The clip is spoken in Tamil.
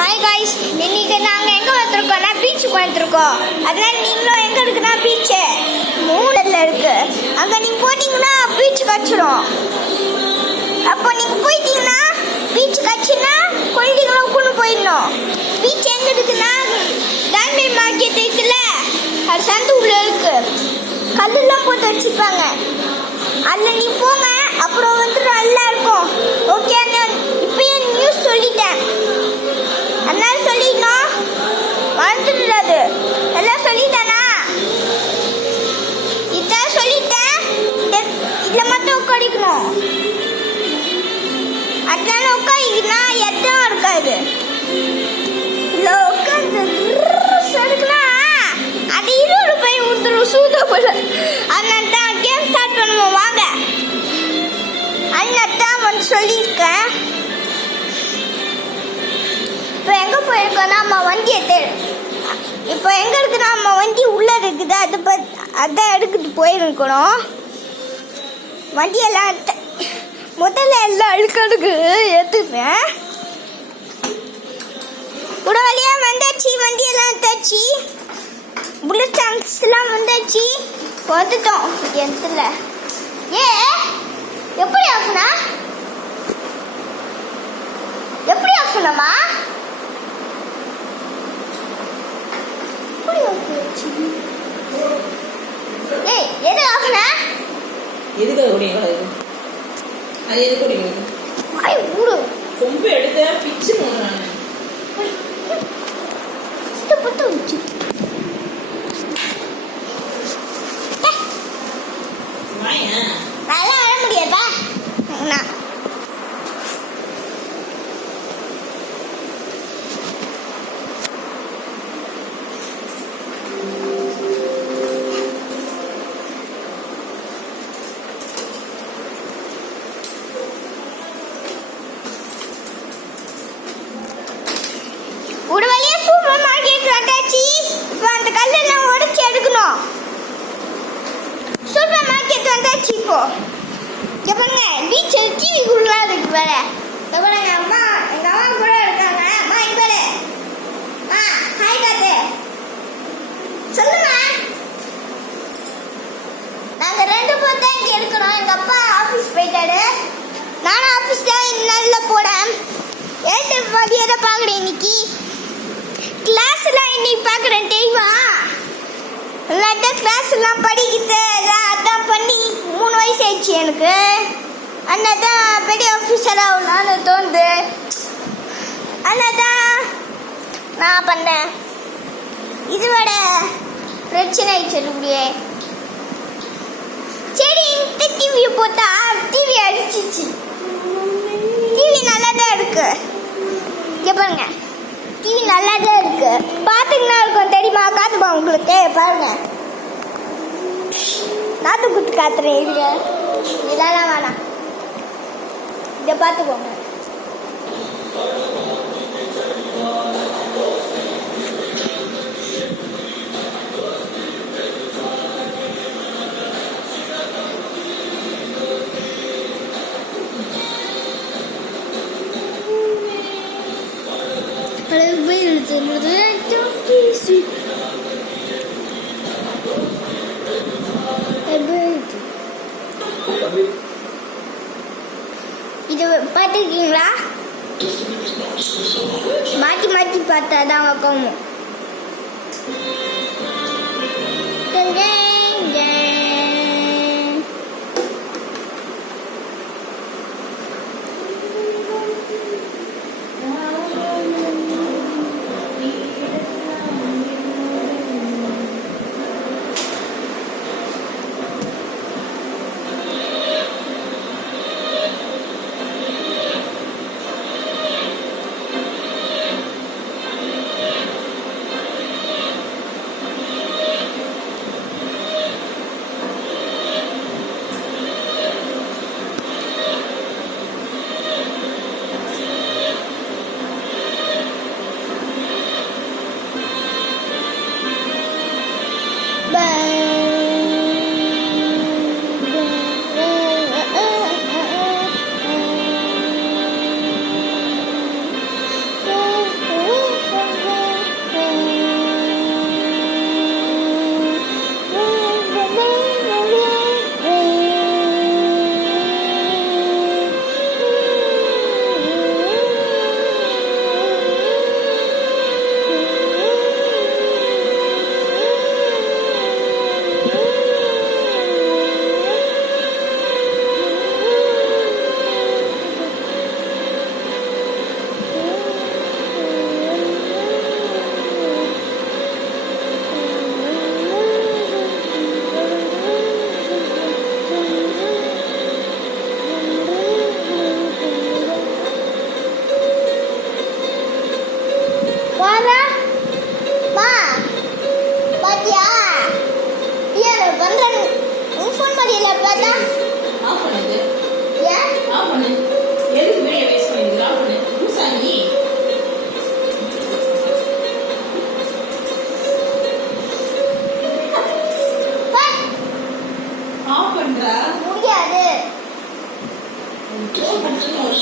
ஹாய் காய்ஸ், இன்னைக்கு நாங்கள் எங்கே வந்துருக்கோம்னா பீச்சுக்கு வந்துருக்கோம். அதனால நீங்களும் எங்கே இருக்குன்னா பீச்சு மூணில் இருக்கு. அங்கே நீங்கள் போட்டிங்கன்னா பீச்சு கச்சிடும். அப்போ நீங்கள் போயிட்டீங்கன்னா பீச்சு கச்சுன்னா குழந்தைங்களும் கொண்டு போயிடணும். பீச் எங்கே இருக்குன்னா டான்மே மார்க்கெட் இருக்குல்ல, அது சந்து உள்ள இருக்கு. கல்லெல்லாம் போட்டு வச்சுருப்பாங்க. அதில் நீ போங்க, அப்புறம் வந்து நல்லா இருக்கும். ஓகே, இப்பயே நியூஸ் சொல்லிட்டேன், அதனால சொல்லிடணும், மறந்துடாது. எல்லாம் சொல்லிட்டானா? இதான் சொல்லிட்டேன், இதில் மட்டும் உட்காடிக்கணும். அதனால உட்காடிக்கினா எட்டம் இருக்காது. இதில் உட்காந்து இருக்குன்னா அது இருபது போய் ஊற்றுரும் சூத போல. அதனால தான் கேம் ஸ்டார்ட் பண்ணுவோம் வாங்க. அதனால தான் வந்து சொல்லியிருக்கேன். இப்போ எங்கே போயிருக்கோன்னா நம்ம வண்டியை இப்போ எங்கே இருக்குன்னா நம்ம வண்டி உள்ளே இருக்குது. அதான் எடுக்கிட்டு போயிருக்கணும். வண்டியெல்லாம் முதல்ல எல்லாம் அழுக்கடுக்கு ஏற்றுப்பேன். கூட வழியாக வந்தாச்சு, வண்டியெல்லாம் தச்சு புல்லட் சான்ஸ்லாம் வந்தாச்சு. வந்துட்டோம் எந்தில். எப்படி ஆஃப்னா? எப்படி ஆஃப்னமா? எது ஆஃப்னா? எதுக்கு ஓடிங்க? அது எதுக்கு ஓடிங்க? ஐ ஊடு கொம்பு எடுத்து பிச்சு போடுறாங்க. பத்து வச்சு நல்லா வர முடியாதா? ஒரு வழியா சூப்பர் மார்க்கெட் வந்தாச்சு. இப்போ அந்த கல்லெல்லாம் உடைச்சி எடுக்கணும். சூப்பர் மார்க்கெட் வந்தாச்சு. இப்போ பாருங்க, பீச் டிவிக்குள்ள இருக்கு வேற. பாருங்க, அம்மா எங்க அம்மா கூட இருக்காங்க. அம்மா இங்க பாரு. அம்மா ஹாய் காத்து சொல்லுமா. நாங்க ரெண்டு பேர் தான் இங்க இருக்கிறோம். எங்க அப்பா ஆபீஸ் போயிட்டாரு, நானும் ஆபீஸ் தான் நல்ல போறேன். 8 மதியம் தான் பாக்குறேன். இன்னைக்கு கிளாஸ் எல்லாம் இன்னைக்கு பாக்குறேன் தெரியுமா? கிளாஸ் எல்லாம் படிக்கிறது அதான் பண்ணி 3 வயசு ஆயிடுச்சு எனக்கு. அதான் பெரிய ஆஃபீஸர் ஆகணும்னு தோணுது. அதான் நான் பண்ணேன். இதோட பிரச்சனை ஆயிடுச்சு அப்படியே. சரி, இந்த டிவியை போட்டா டிவி அடிச்சிச்சு. டிவி நல்லா தான் இருக்கு. இங்கே பாருங்க, டிவி நல்லா தான் இருக்கு. பார்த்துக்கினா இருக்கும் தெரியுமா? காத்துப்பா உங்களுக்கு. பாருங்க, நாத்து குத்து காத்துறேன். இதுங்க இதெல்லாம் வேணாம், இதை பார்த்துக்கோங்க. இது பார்த்துருக்கீங்களா? மாற்றி மாற்றி பார்த்தா தான் வைக்கணும். வாரா மா பாத்தியா ஏன் பண்றேன் உன் ஃபோன் மாதிரியில பார்த்தா ஆஃப் பண்ணுது ஏன் ஆஃப் பண்ணு எதுக்கு வீடியோ வேஸ்ட் பண்ணிட்டு ஆஃப் பண்ணு லூசா நீ ஆஃப் பண்றா முடியாது ஃபோன் பண்ணுன்னு ஒரு